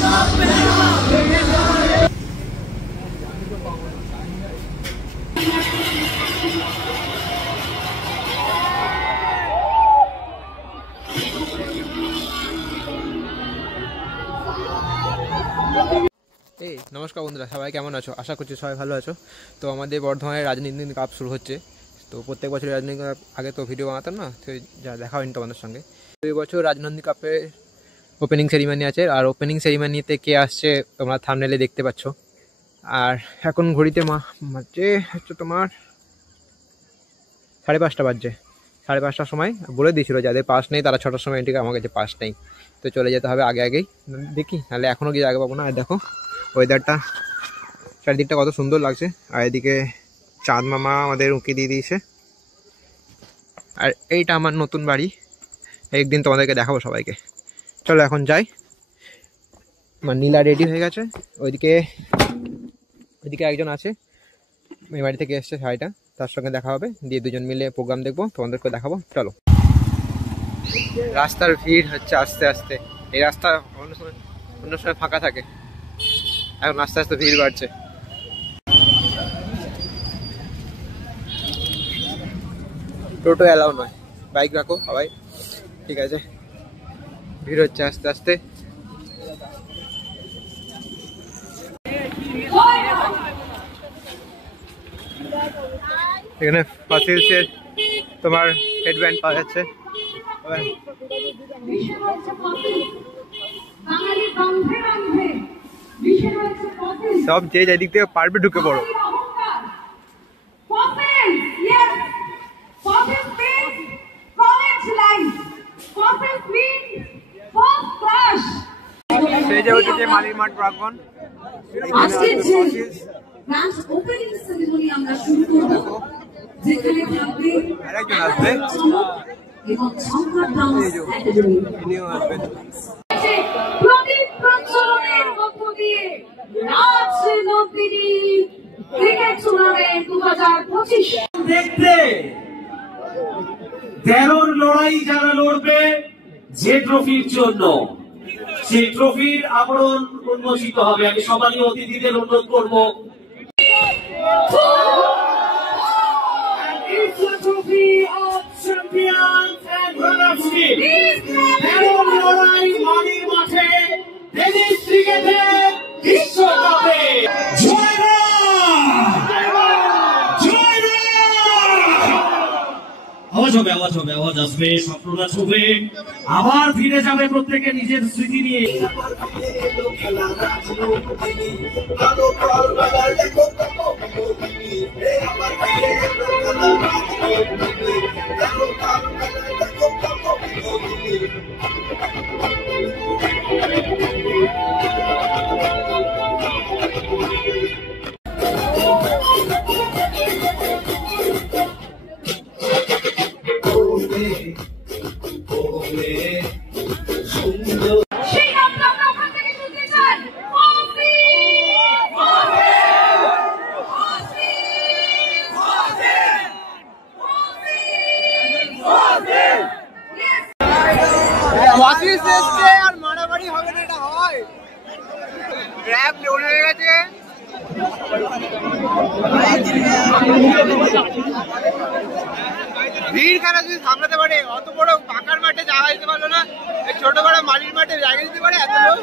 এই নমস্কার বন্ধুরা, সবাই কেমন আছো? আশা করছি সবাই ভালো আছো। তো আমাদের বর্ধমানে রাজনীতি কাপ শুরু হচ্ছে। তো প্রত্যেক বছর রাজনীতি কাপ আগে তো ভিডিও বানাতাম না, তো যা দেখা হয়নি তোমাদের সঙ্গে। তো এই বছর রাজনন্দিনী কাপের ওপেনিং সেরিমানি আছে, আর ওপেনিং সেরিমানিতে কে আসছে তোমরা থাম্বনেলে দেখতে পাচ্ছ। আর এখন ঘড়িতে বাজছে হচ্ছে তোমার 5:30 বাজছে। 5:30টার সময় বলে দিয়েছিল যাদের পাস নেই তারা 6টার সময় এন্ট্রি, আমার কাছে পাস নেই, তো চলে যেতে হবে আগে আগেই। দেখি, নাহলে এখনও গিয়ে আগে পাবো না। আর দেখো ওয়েদারটা, চারিদিকটা কত সুন্দর লাগছে। আর এদিকে চাঁদ মামা আমাদের উঁকি দিয়ে দিয়েছে। আর এইটা আমার নতুন বাড়ি, একদিন তোমাদেরকে দেখাবো সবাইকে। চলো এখন যাই। আমার নীলা রেডি হয়ে গেছে, ওইদিকে একজন আছে, এই বাড়ি থেকে এসছে শাড়িটা, তার সঙ্গে দেখা হবে, দিয়ে দুজন মিলে প্রোগ্রাম দেখবো, তোমাদেরকে দেখাবো। চলো। রাস্তার ভিড় হচ্ছে আস্তে আস্তে, এই রাস্তা অন্য সময় ফাঁকা থাকে, এখন আস্তে আস্তে ভিড় বাড়ছে। টোটো অ্যালাউ নয়, বাইক রাখো সবাই, ঠিক আছে। ভিড় হচ্ছে আস্তে আস্তে। এখানে ফাসিলসের তোমার হেডব্যান্ড পাওয়া যাচ্ছে। সব যে যেদিক থেকে পারবে ঢুকে পড়ো। সেই যে হচ্ছে মালির মাঠ প্রাঙ্গণ, আজকের যে গ্র্যান্ড ওপেনিং সেরিমনি আমরা শুরু করব, যেখানে থাকবে আরেকজন আসবে এবং সম্রাট ডান্স একাডেমি ইনিও আসবেন। প্রদীপ প্রজ্বলনের মধ্য দিয়ে রাজনন্দিনী ক্রিকেট টুর্নামেন্ট 2025 দেখতে 13 লড়াই যারা লড়বে যে ট্রফির জন্য, সেই ট্রফির আবরণ উন্মোচিত হবে। আমি সম্মানীয় অতিথিদের অনুরোধ করব, লড়াই মালির মাঠে টেনিস ক্রিকেটে বিশ্বকাপে আওয়াজ আসবে, স্বপ্নটা ছুবে, আবার ফিরে যাবে প্রত্যেকে নিজের স্মৃতি নিয়ে। আর মারামারি হবে না, এটা হয়। র্যাব লোড হয়ে গেছে, ভিড় খারাপ যদি সামলাতে পারে, অত বড় পাকার মাঠে যাওয়া যেতে পারলো না, ছোট বড় মালির মাঠে জায়গা দিতে পারে এত লোক।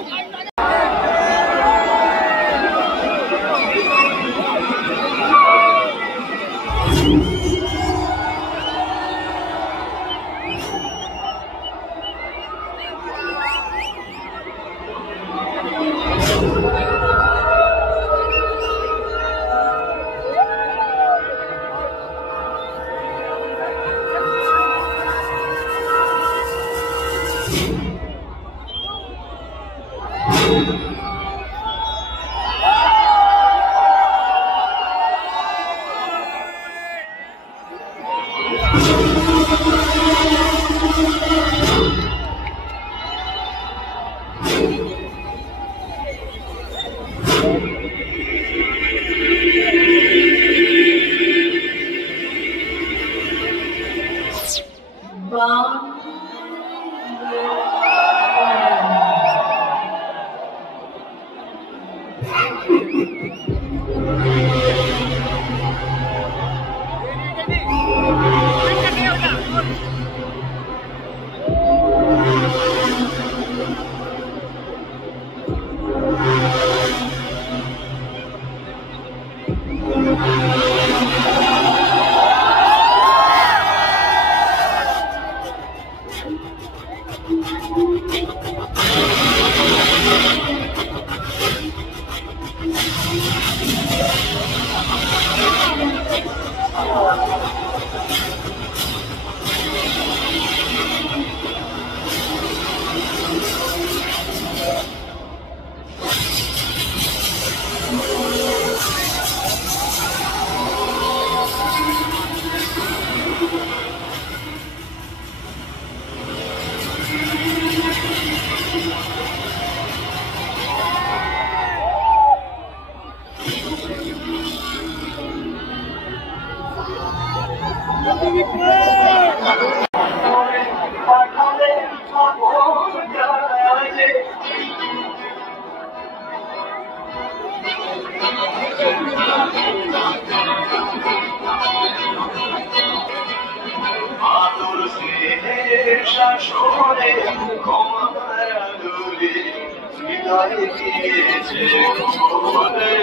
শাসনে ক্ষমার আলোরে হৃদয় দিয়েছে খোলে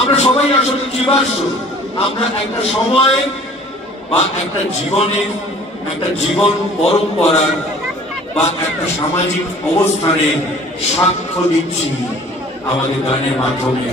আমরা সবাই আসলে জীবাশ্ম। আমরা একটা সময় বা একটা জীবনের একটা জীবন পরম্পরা বা একটা সামাজিক অবস্থানের সাক্ষ্য দিচ্ছি আমাদের গানের মাধ্যমে।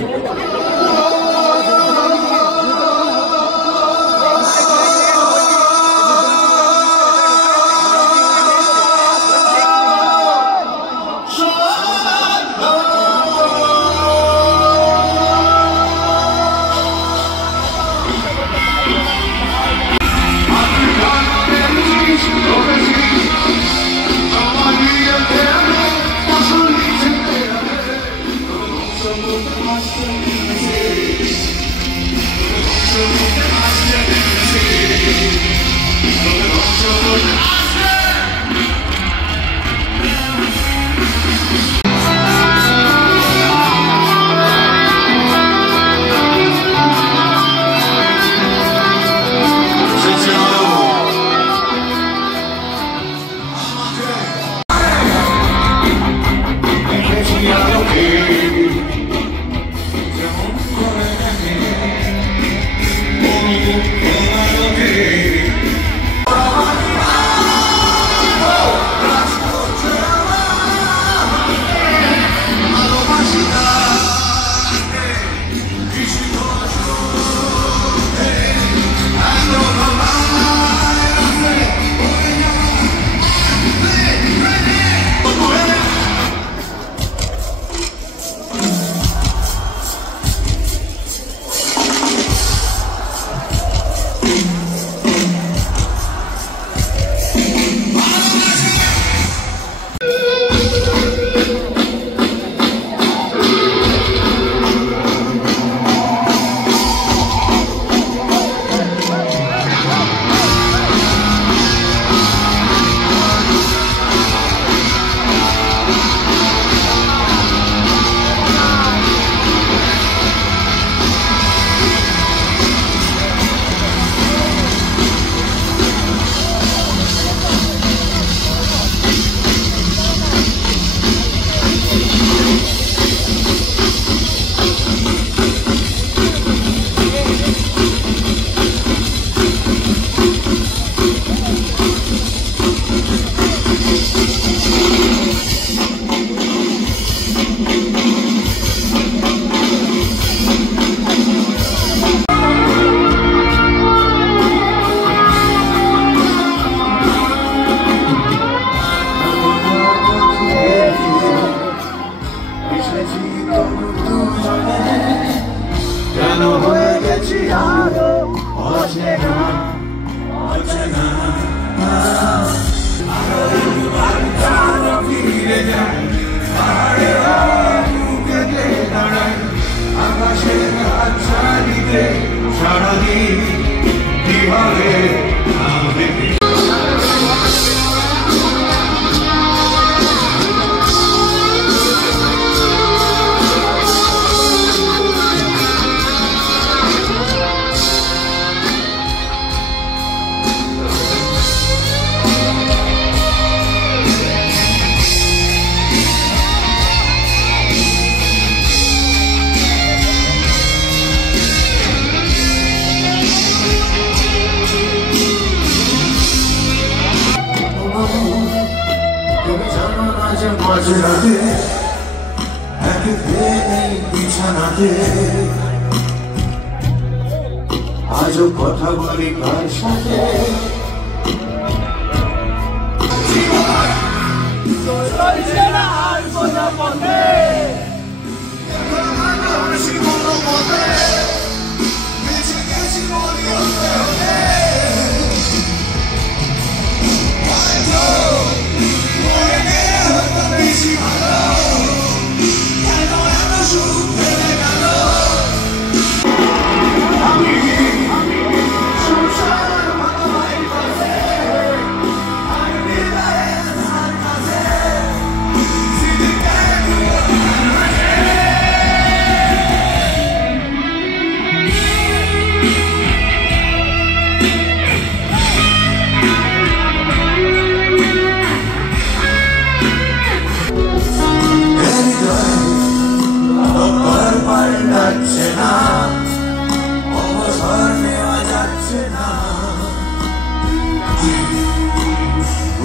মাঝরাতে একে এই বিছানাতে আজও কথা বলি কার সাথে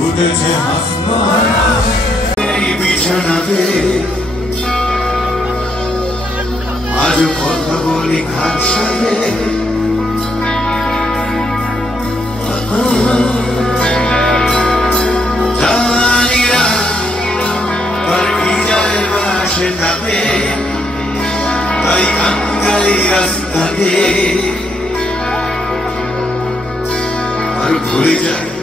উঠেছে হাসলো এই বিছানাতে আজ কথা বলি কার সাথে জানি না আর কি যায় বাসে তাপে তাই আঙ্গাই রাস্তাতে আর ভুলে যায়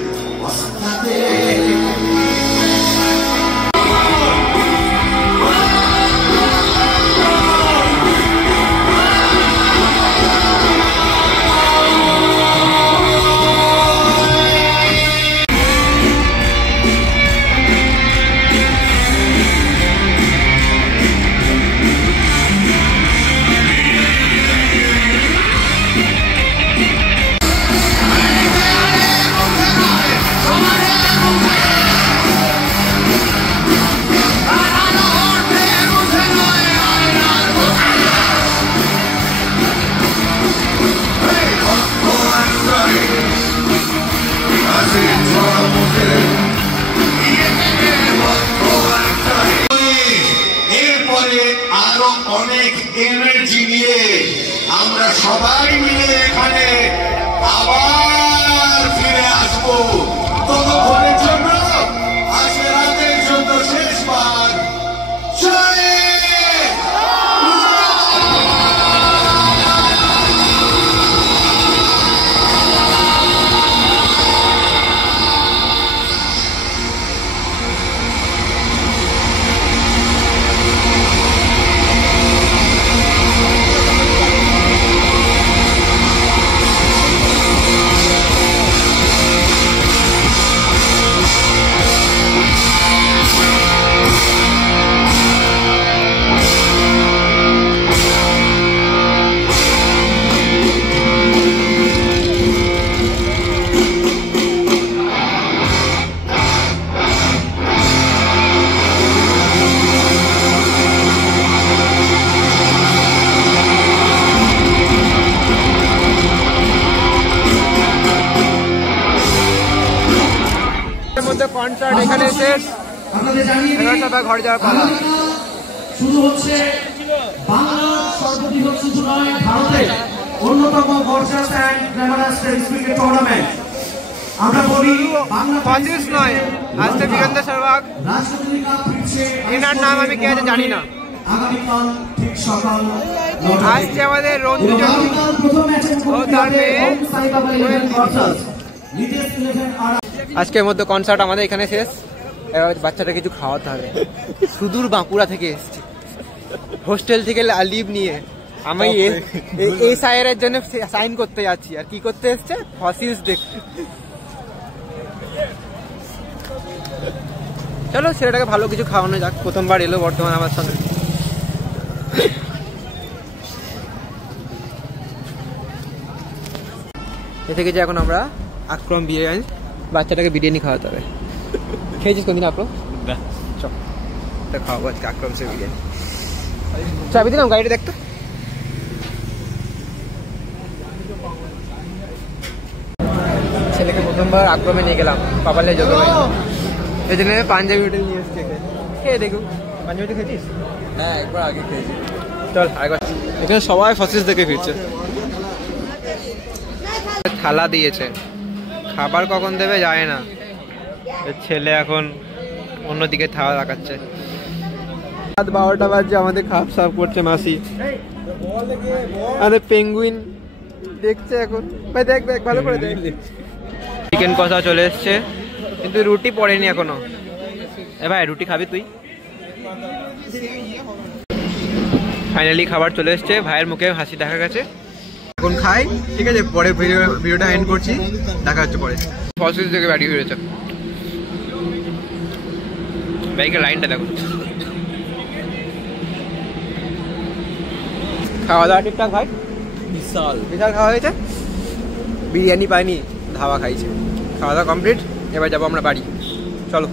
মধ্যে কনসার্ট এখানে শেষ। আপনাদের জানিয়ে দিই, এবার সবাই ঘরে যাওয়ার পালা। শুরু হচ্ছে বাংলার সর্ববৃহৎ শুধু নয়, ভারতের অন্যতম gorgeous and glamorous tennis cricket tournament. আমরা বলি বাংলা পঁচিশ নয়, আসছে বীরেন্দ্র সেহবাগ। রাষ্ট্রপতি কাপ ফিরছে, এনার নাম আমি কে আছে জানি না। আগামীকাল ঠিক সকাল আসছে আমাদের রঞ্জু জাটু আগামীকাল প্রথম ম্যাচে ও তার মেয়ে আজকের মধ্যে কনসার্ট আমাদের এখানে শেষ। এবার বাচ্চাটা কিছু খাওয়াতে হবে। সুদূর বাঁকুড়া থেকে এসেছি, হোস্টেল থেকে লিভ নিয়ে আমি এই সাইরের জন্য সাইন করতে যাচ্ছি। আর কি করতে এসছে? ফসিলস দেখতে। চলো ছেলেটাকে ভালো কিছু খাওয়ানো যাক, প্রথমবার এলো বর্তমানে আমার সঙ্গে। এসে গেছি এখন আমরা আক্রম বিরিয়ানি। বাচ্চাটাকে বিরিয়ানি খাওয়াতে হবে। খেয়েছিস কোনদিন আক্রম? চল খাওয়াবো আজকে আক্রম সে বিরিয়ানি। চাবি দিলাম গাড়িটা দেখতে। ছেলেকে প্রথমবার আক্রমে নিয়ে গেলাম পাপালে যোগ। এই জন্য পাঞ্জাবি হোটেল নিয়ে এসছে, খেয়ে দেখুন। পাঞ্জাবিটা খেয়েছিস? হ্যাঁ, একবার আগে খেয়েছি। চল আরেকবার। এখানে সবাই ফসিস দেখে ফিরছে। থালা দিয়েছে, খাবার কখন দেবে যায় না। ছেলে এখন অন্যদিকে থালা রাখাচ্ছে। রাত 12টা বাজছে, আমাদের খাপ সাফ করছে মাসি। আমাদের পেঙ্গুইন দেখছে এখন। ভাই দেখ দেখ ভালো করে দেখ। চিকেন কষা চলে এসছে, কিন্তু রুটি পড়েনি এখনো। এ ভাই রুটি খাবি তুই? ফাইনালি খাবার চলে এসছে, ভাইয়ের মুখে হাসি দেখা গেছে। এখন খাই, ঠিক আছে? পরে ভিডিওটা এন্ড করছি, দেখা হচ্ছে পরে। ফসিলস থেকে বাড়ি ফিরেছে। বাইকের লাইনটা দেখো। খাওয়া দাওয়া ঠিকঠাক ভাই? বিশাল বিশাল খাওয়া হয়েছে। বিরিয়ানি পাইনি, ধাবা খাইছে। খাওয়া দাওয়া কমপ্লিট, এবার যাবো আমরা বাড়ি। চলো।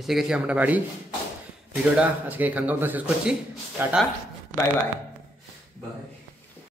এসে গেছি আমরা বাড়ি। ভিডিওটা আজকে এখানকার মতো শেষ করছি। Tata, bye bye. বাই।